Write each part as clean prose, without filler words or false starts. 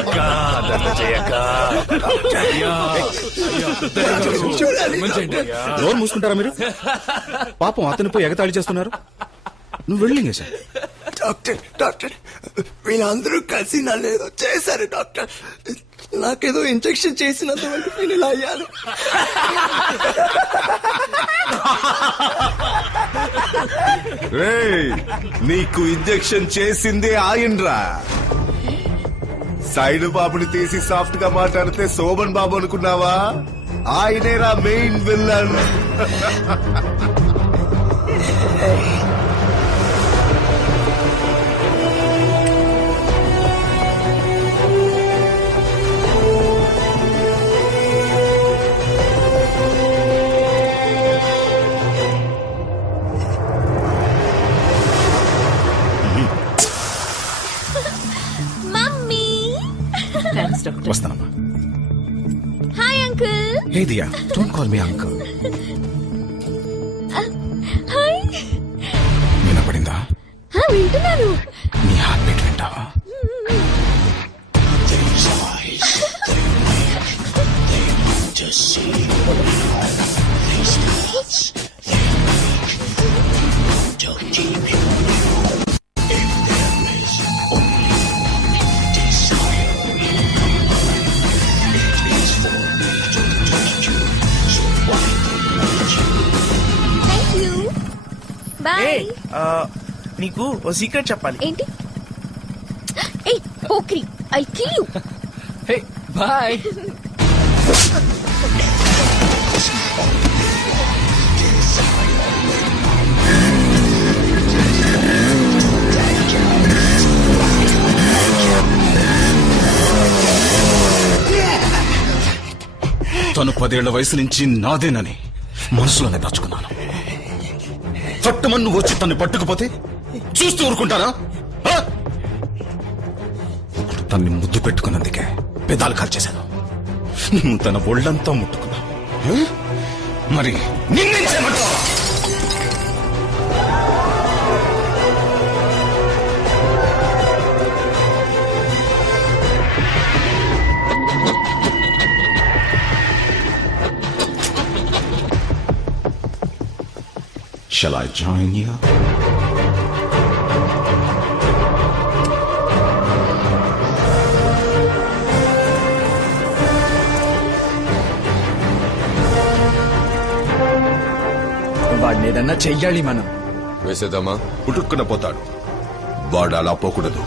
అక్క నోరు మూసుకుంటారా మీరు? పాపం అతను పోయి ఎగతాళి చేస్తున్నారు. నువ్వు వెళ్ళింగే సార్. డాక్టర్ డాక్టర్ వీళ్ళందరూ కలిసి నన్ను ఏదో చేశారు డాక్టర్. నాకేదో ఇంజెక్షన్ చేసినంత వరకు నేను ఇలా అయ్యాను. నీకు ఇంజెక్షన్ చేసిందే ఆయన్రా. సైడ్ బాబుని తీసి సాఫ్ట్ గా మాట్లాడితే శోభన్ బాబు అనుకున్నావా? ఆయనేరా మెయిన్ విల్లన్. వస్తానమ్మా. Hi uncle. Hey Diya, don't call me uncle. Hi. వినపడిందా? వింటున్నాను. నీ హార్ట్ బీట్ వింటావా? బాయ్. నీకు ఓ సీక్రెట్ చెప్పాలి. ఏంటి? ఏయ్ Pokiri, I kill you. Hey bye. తను 10 ఏళ్ల వయసు నుంచి నాదేనని మనసులోనే దాచుకున్నాను. చట్టమని నువ్వు వచ్చి తన్ని పట్టుకుపోతే చూస్తూ ఊరుకుంటానా? తన్ని ముద్దు పెట్టుకున్నందుకే పెదాలు కార్చేశాను. నువ్వు తన ఒళ్ళంతా ముట్టుకున్నా. మరి నిన్నేం చేయమంటావా? Shall I join you? వాడిని ఏదన్నా చెయ్యాలి మనం. వేసేద్దామా? పుట్టుక్కున పోతాడు. వాడు అలా పోకూడదు.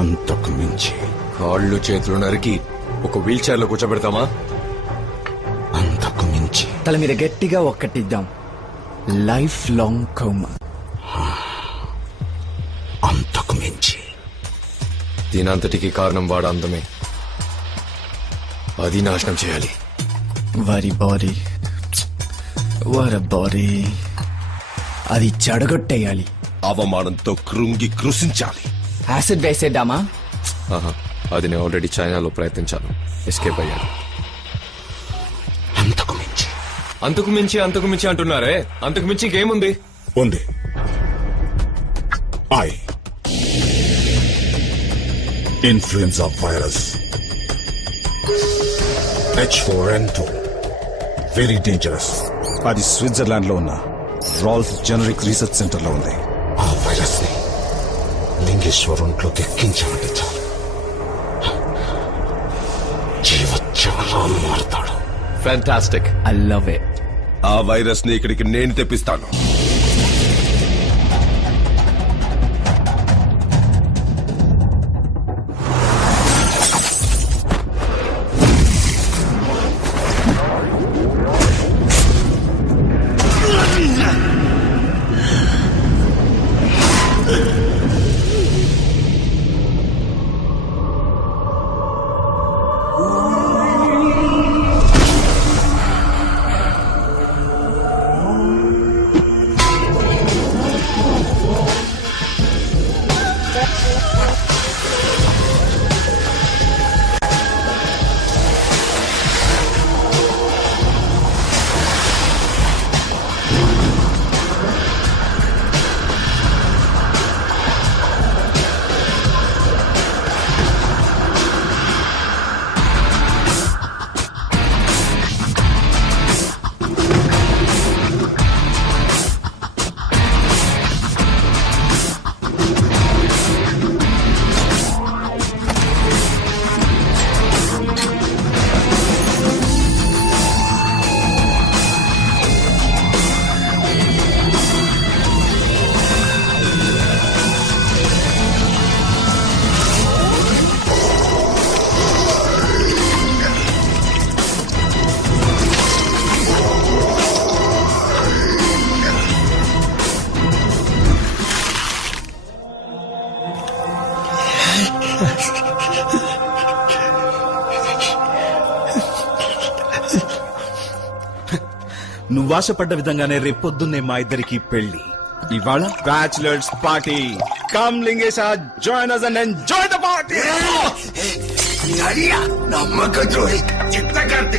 అంతకు మించి కాళ్ళు చేతులు నరికి ఒక వీల్ చైర్ లో కూర్చోబెడతామా? అంతకు మించి తల మీద గట్టిగా ఒక్కటిద్దాం. Life long coma. అంతకు మించి దీనంతటికి కారణం వాడు అందమే. అది నాశనం చేయాలి. వారి బాడీ, వారి బాడీ అది చెడగొట్టేయాలి. అవమానంతో కృంగి కృషించాలి. యాసిడ్ వేసేద్దామా? ఆహా, అది నేను ఆల్రెడీ చైనాలో ప్రయత్నించాను. ఎస్కేప్ అయ్యాను. అంతకు మించి అంతకు మించి అంతకు మించి అంటున్నారే, అంతకు మించి ఇంకేముంది? ఉంది. Influenza virus H4N2 very dangerous. అది స్విట్జర్లాండ్ లో ఉన్న రాల్ఫ్ జెనరిక్ రీసెర్చ్ సెంటర్ లో ఉంది. ఆ వైరస్ ని లింగేశ్వర్ ఒంట్లోకి ఎక్కించామంటే చాలు, జీవోత్సవాలు మారుతాడు. ఫ్యాంటాస్టిక్. I love it. ఆ వైరస్ ని ఇక్కడికి నేను తెప్పిస్తాను. నువ్వు ఆశపడ్డ విధంగానే రేపొద్దున్నే మా ఇద్దరికి పెళ్లి. ఇవాళ bachelors party. Come Lingesha, join us and enjoy the party. నమ్మక జోడి చిత్తకార్తి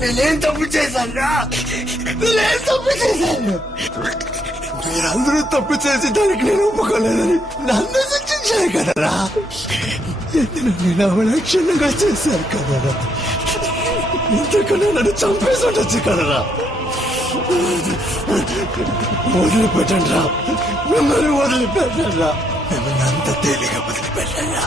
నేనేం తప్పు చేశాను రా? నేనేం తప్పు చేశాను? మీరందరూ తప్పు చేసి దానికి నేను ఒప్పుకోలేదని నన్ను శిక్షించారు కదరా. నేను అవలక్షణంగా చేశాను కదరా. ఇంతకన్నా నన్ను చంపేసి ఉండొచ్చు కదరా. వదిలిపెట్టండి రా, మిమ్మల్ని వదిలిపెట్టండి రా, మిమ్మల్ని అంత తేలిగా వదిలిపెట్టండి రా.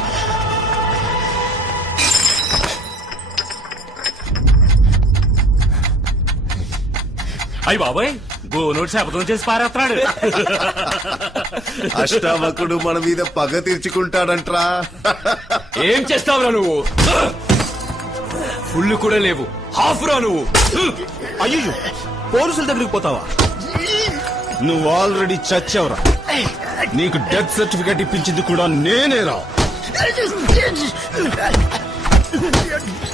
అయ్యి బాబాయ్, గోనోడు శపథం చేసి పారేస్తున్నాడు. అష్టావకుడు మన మీద పగ తీర్చుకుంటాడంట్రా. ఏం చేస్తావురా నువ్వు? ఫుల్ కూడా లేవు, హాఫ్ రా నువ్వు. అయ్యో, పోలీసుల దగ్గరికి పోతావా? నువ్వు ఆల్రెడీ చచ్చావురా. నీకు డెత్ సర్టిఫికేట్ ఇప్పించింది కూడా నేనేరా.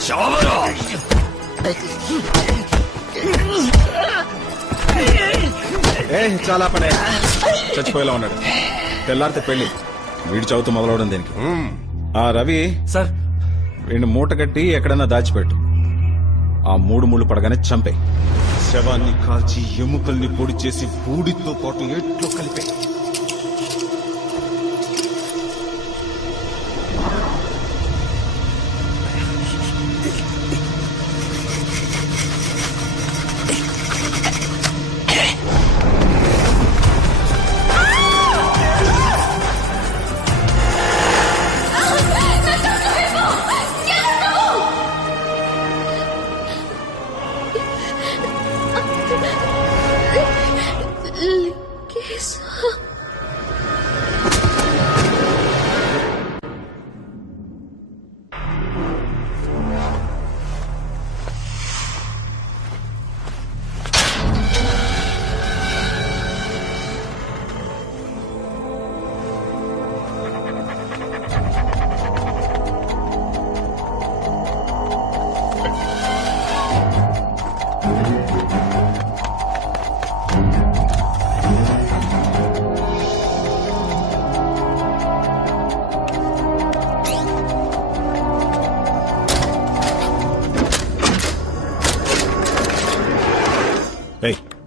చావరా. చాలా పడే, చచ్చిపోయేలా ఉన్నాడు. తెల్లారితే పెళ్లి, వీడి చదువుతూ మొదలవడం దేనికి? ఆ రవి సార్, రెండు మూట కట్టి ఎక్కడన్నా దాచిపెట్టు. ఆ మూడు ముళ్ళు పడగానే చంపే. శవాన్ని కాల్చి ఎముకల్ని పొడి చేసి బూడితో పాటు ఎట్లో కలిపే.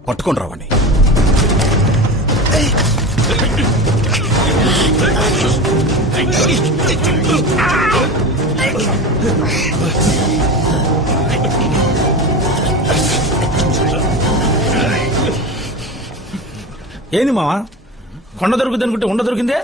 పట్టుకొని రావండి. ఏంది మావా, కొండ దొరుకుతుంది అనుకుంటే ఉండ దొరికిందే.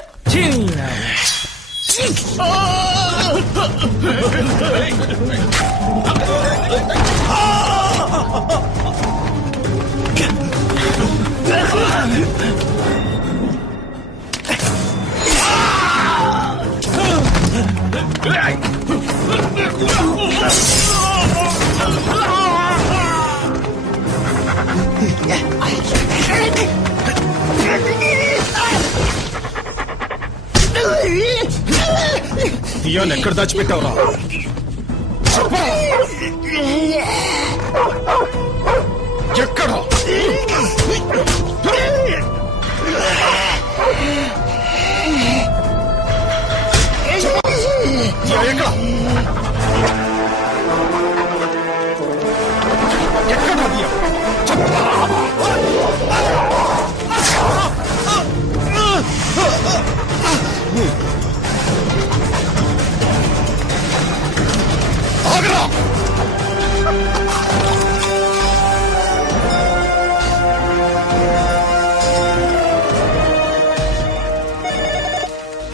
దియాన్ ఎక్కడ దాచిపెట్టావురా? ఎక్కడ?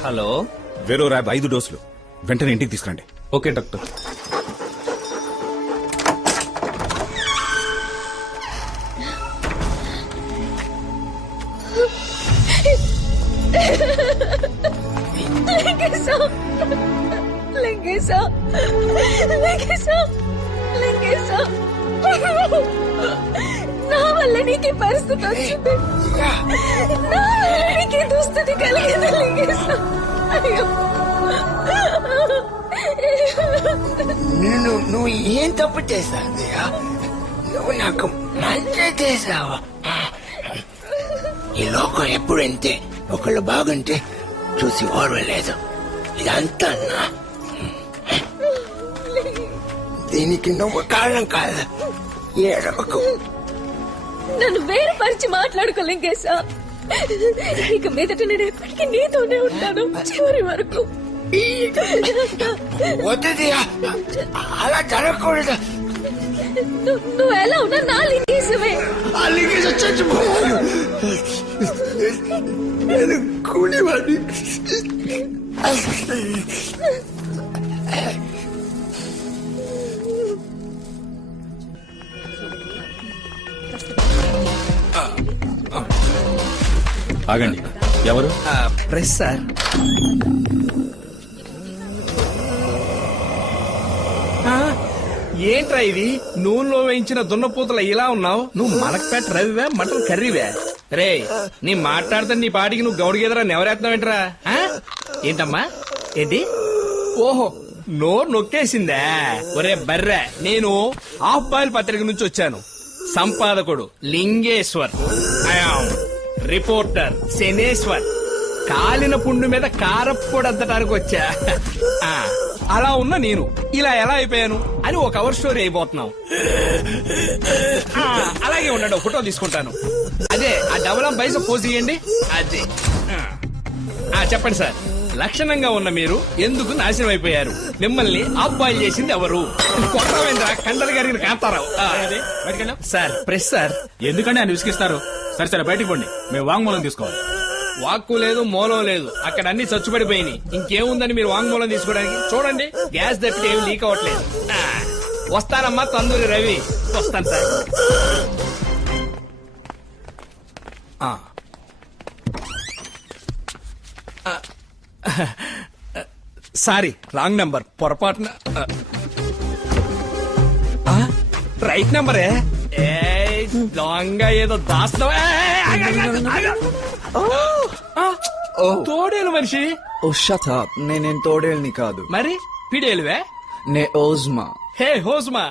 హలో, వేరో ర్యాబ్ 5 డోసులు వెంటనే ఇంటికి తీసుకురండి. Okay doctor. లింగేశా లింగేశా లింగేశా నా వల్ల నీకు పరిస్థితి వచ్చింది. నా వల్ల నీకు దుస్థితి కలిగింది లింగేశా. అయ్యో నువ్వు ఏం తప్పు చేశావయ్యా? నువ్వు నాకు మంచి చేసావా? ఈ లోకం ఎప్పుడు అంతే, ఒకళ్ళు బాగుంటే చూసి ఓర్వలేదు. ఇదంతా నా దీనికి నువ్వు కారణం కాదు. ఏడవకు. నన్ను వేరుపరిచి మాట్లాడుకో లింగేశా. ఇక మీదట నేను ఎప్పటికీ నీతోనే ఉంటాను చివరి వరకు. వద్దదియా, అలా జరగకూడదు. నువ్వు ఎలా ఉన్నా నా లింగేశమే. ఆ లింగేశ చచ్చిపోయాడు. నేను కూలివాడి. ఆగండి, ఎవరు? Press sir. ఏంట్రా ఇది? నూనెలో వేయించిన దున్నపోతుల ఇలా ఉన్నావు. నువ్వు మనకపేట రవివే, మటన్ కర్రీవే? రే, నీ మాట్లాడితే నీ పాటికి నువ్వు గౌడిగెదరా నెవరేస్తున్నావేంట్రా? ఏంటమ్మా? ఏంటి? ఓహో, నోరు నొక్కేసిందా? ఒరే బర్రె, నేను హాఫ్ బాయిల్ పత్రిక నుంచి వచ్చాను. సంపాదకుడు లింగేశ్వర్, రిపోర్టర్ శనేశ్వర్. కాలిన పుండు మీద కారప్పొడద్దటానికి వచ్చా. అలా ఉన్న నేను ఇలా ఎలా అయిపోయాను అని ఒక కవర్ స్టోరీ అయిపోతున్నాం. అలాగే ఉండండి, ఒక ఫోటో తీసుకుంటాను. అదే ఆ డబల్ పైస పోజ్ ఇయ్యండి. అదే చెప్పండి సార్, లక్షణంగా ఉన్న మీరు ఎందుకు నాశనం అయిపోయారు? మిమ్మల్ని ఆఫ్ బాయిల్ చేసింది ఎవరు? కొట్టవేంద్ర కండలు గారిని కాంతారావు. Sir press sir. ఎందుకంటే ఆయన విసిగిస్తారు. సరే సరే బయటికి పోండి, మేము వాంగ్మూలం తీసుకోవాలి. వాక్కు లేదు, మూలం లేదు, అక్కడ అన్ని చచ్చుపడిపోయినాయి. ఇంకేముందని మీరు వాంగ్మూలం తీసుకోవడానికి? చూడండి, గ్యాస్ తప్పితే ఏమి లీక్ అవ్వట్లేదు. వస్తానమ్మా తందూరి రవి. వస్తాను సార్. Sorry, wrong number. పొరపాటున రైట్ నంబరే. దొంగ ఏదో దాస్తావా? తోడేలు మనిషి. ఓ షట్ అప్. నేనేం తోడేళ్ళని కాదు. మరి పిడేలువే? నే ఓజ్మా. హే హోస్మా,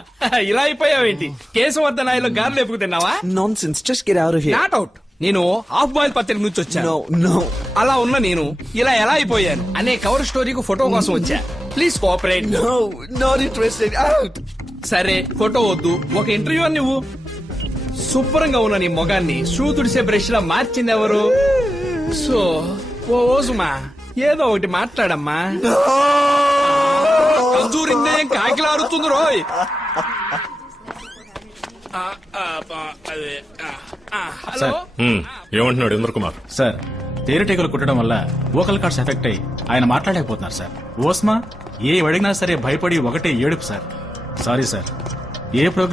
ఇలా అయిపోయావేంటి? కేశవర్ధనాయలో గారు లేపుకు తిన్నావా? Nonsense. Just get out of here. Not out. నేను హాఫ్ బాయిల్ పత్రిక నుంచి వచ్చాను. No no. అలా ఉన్న నేను ఇలా ఎలా అయిపోయాను అనే కవర్ స్టోరీకి ఫోటో కోసం వచ్చా. Please cooperate. No, not interested. Out. సరే, ఫోటో వద్దు, ఒక ఇంటర్వ్యూ అని నువ్వు. శుభ్రంగా ఉన్న నీ మొగాన్ని షూ తుడిసే బ్రష్ లా మార్చింది ఎవరు? సో ఓసుమా, ఏదో ఒకటి మాట్లాడమ్మా. కంజూరిందే కాకిలారుతుంది రోయ్. హలో, ఏమంటున్నాడు ఇంద్ర కుమార్? సార్, తేనెటీగలు కుట్టడం వల్ల వోకల్ కార్డ్స్ ఎఫెక్ట్ అయ్యి ఆయన మాట్లాడలేకపోతున్నారు సార్. ఓస్మా ఏ అడిగినా సరే భయపడి ఒకటే ఏడుపు సార్. సారీ సార్, ఏ ప్రోగ్రెస్